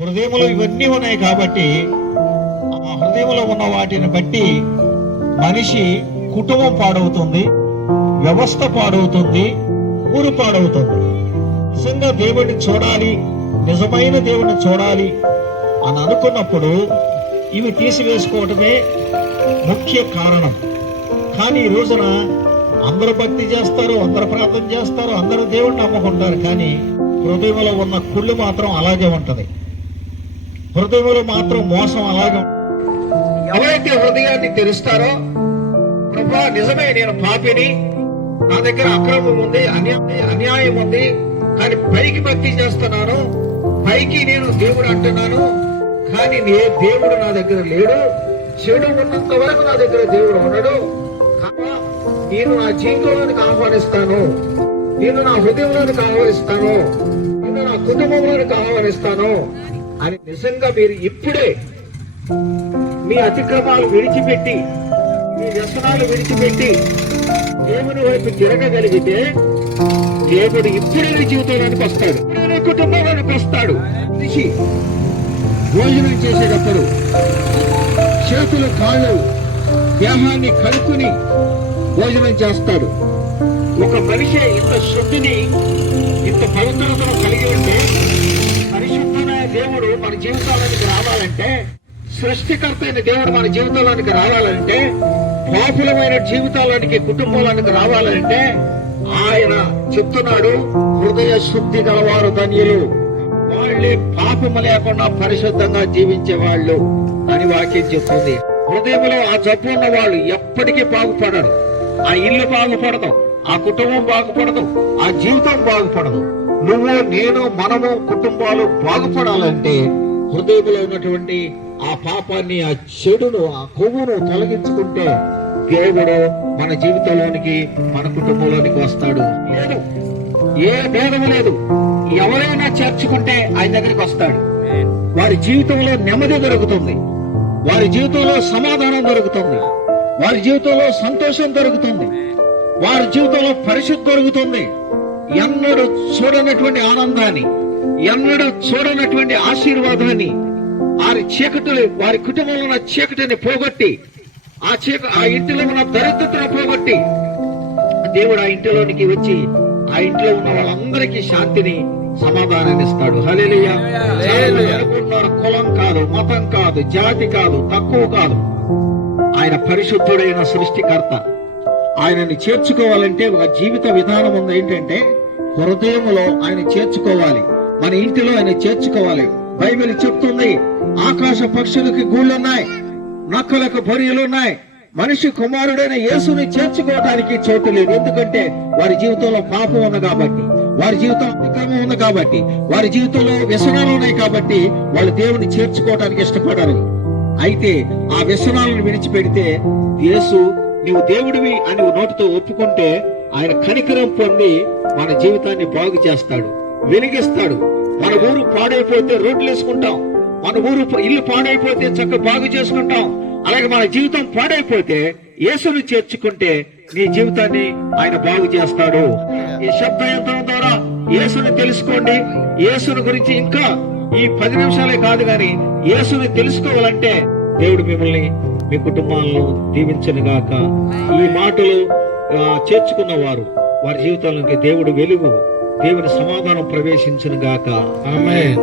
హృదయంలో ఇవన్నీ ఉన్నాయి కాబట్టి ఆ హృదయంలో ఉన్న వాటిని బట్టి మనిషి కుటుంబం పాడవుతుంది, వ్యవస్థ పాడవుతుంది, ఊరు పాడవుతుంది. నిజంగా దేవుడిని చూడాలి, నిజమైన దేవుడిని చూడాలి అని అనుకున్నప్పుడు ఇవి తీసివేసుకోవటమే ముఖ్య కారణం. కానీ ఈ రోజున అందరూ భక్తి చేస్తారు, అందరూ ప్రార్థన చేస్తారు, అందరూ దేవుడిని నమ్ముకుంటారు, కానీ హృదయంలో ఉన్న కుళ్ళు మాత్రం అలాగే ఉంటది. హృదయంలో మాత్రం మోసం అలాగే. ఎవరైతే హృదయాన్ని తెరుస్తారో, ప్రభా నిజమే నేను పాపిని, నా దగ్గర అక్రమం ఉంది, అన్యాయం ఉంది, కానీ పైకి భక్తి చేస్తున్నాను, పైకి నేను దేవుడు అంటున్నాను, కానీ దేవుడు నా దగ్గర లేడు, చెడు ఉన్నంత వరకు నా దగ్గర దేవుడు ఉన్నాడు, నేను నా జీవితంలోనికి ఆహ్వానిస్తాను, నేను నా హృదయంలోనికి ఆహ్వానిస్తాను, నేను నా కుటుంబంలోనికి ఆహ్వానిస్తాను అని నిజంగా మీరు ఇప్పుడే మీ అతిక్రమాలు విడిచిపెట్టి, మీ వ్యసనాలు విడిచిపెట్టి దేవుని వైపు తిరగగలిగితే దేవుడు ఇప్పుడే నీ జీవితంలోనికి వస్తాడు, నీ కుటుంబంలోనికి వస్తాడు. మనిషి భోజనం చేసేటప్పుడు చేతులు కాళ్ళు దేహాన్ని కలుపుకుని భోజనం చేస్తాడు. ఒక మనిషి ఇంత శుద్ధిని, ఇంత పవిత్రతను కలిగి ఉంటే, పరిశుద్ధమైన దేవుడు మన జీవితానికి రావాలంటే, సృష్టికర్త అయిన దేవుడు మన జీవితంలోనికి రావాలంటే, పాపులమైన జీవితాలకి కుటుంబాలకు రావాలంటే ఆయన చెప్తున్నాడు, హృదయ శుద్ధి గలవారు ధన్యులు, వాళ్ళే పాపము లేకుండా పరిశుద్ధంగా జీవించే వాళ్ళు అని వాక్యం చెప్తుంది. హృదయంలో ఆ జబ్బు ఉన్న వాళ్ళు ఎప్పటికీ బాగుపడరు. ఆ ఇల్లు బాగుపడదు, ఆ కుటుంబం బాగుపడదు, ఆ జీవితం బాగుపడదు. నువ్వు, నేను, మనము, కుటుంబాలు బాగుపడాలంటే హృదయంలో ఉన్నటువంటి ఆ పాపాన్ని, ఆ చెడును, ఆ కొవ్వును తొలగించుకుంటే దేవుడు మన జీవితంలోనికి, మన కుటుంబంలోనికి వస్తాడు. లేదు, ఏ భేదము లేదు. ఎవరైనా చేర్చుకుంటే ఆయన దగ్గరికి వస్తాడు. వారి జీవితంలో నెమ్మది దొరుకుతుంది, వారి జీవితంలో సమాధానం దొరుకుతుంది, వారి జీవితంలో సంతోషం దొరుకుతుంది, వారి జీవితంలో పరిశుద్ధి దొరుకుతుంది. ఎన్నడూ చూడనటువంటి ఆనందాన్ని, ఎన్నడూ చూడనటువంటి ఆశీర్వాదాన్ని, వారి కుటుంబంలో ఉన్న చీకటిని పోగొట్టి, ఆ ఇంటిలో ఉన్న దరిద్రతను పోగొట్టి దేవుడు ఆ ఇంటిలోనికి వచ్చి ఆ ఇంట్లో ఉన్న వాళ్ళందరికీ శాంతిని, సమాధానాన్ని ఇస్తాడు. హల్లెలూయా. అనుకున్నారు కులం కాదు, మతం కాదు, జాతి కాదు, తక్కువ కాదు. ఆయన పరిశుద్ధుడైన సృష్టికర్త. ఆయనని చేర్చుకోవాలంటే ఒక జీవిత విధానం ఉంది. ఏంటంటే హృదయంలో ఆయన చేర్చుకోవాలి, మన ఇంటిలో ఆయన చేర్చుకోవాలి. బైబిల్ చెప్తుంది, ఆకాశ పక్షులకి గూళ్ళున్నాయి, నక్కలకు బొరియలున్నాయి, మనిషి కుమారుడైన యేసుని చేర్చుకోవడానికి చోటు లేదు. ఎందుకంటే వారి జీవితంలో పాపం ఉంది కాబట్టి, వారి జీవితంలో అతిక్రమం ఉంది కాబట్టి, వారి జీవితంలో వ్యసనాలు ఉన్నాయి కాబట్టి వాళ్ళు దేవుని చేర్చుకోవడానికి ఇష్టపడాలి. అయితే ఆ వ్యసనాలను విడిచిపెడితే, యేసు నీవు దేవుడివి అని నోటితో ఒప్పుకుంటే ఆయన కనికరం పొంది మన జీవితాన్ని బాగు చేస్తాడు, వెలిగిస్తాడు. మన ఊరు పాడైపోతే రోడ్లు వేసుకుంటాం, మన ఊరు ఇల్లు పాడైపోతే చక్కగా బాగు చేసుకుంటాం. అలాగే మన జీవితం పాడైపోతే యేసుని చేర్చుకుంటే నీ జీవితాన్ని ఆయన బాగు చేస్తాడు. ఈ శబ్దయంత్రం ద్వారా యేసుని తెలుసుకోండి. యేసుని గురించి ఇంకా ఈ 10 నిమిషాలే కాదు గాని యేసుని తెలుసుకోవాలంటే దేవుడు మిమ్మల్ని, మీ కుటుంబాలను దీవించను గాక. ఈ మాటలు చేర్చుకున్న వారి జీవితాలకి దేవుడు వెలుగు, దేవుని సమాధానం ప్రవేశించును గాక. ఆమేన్.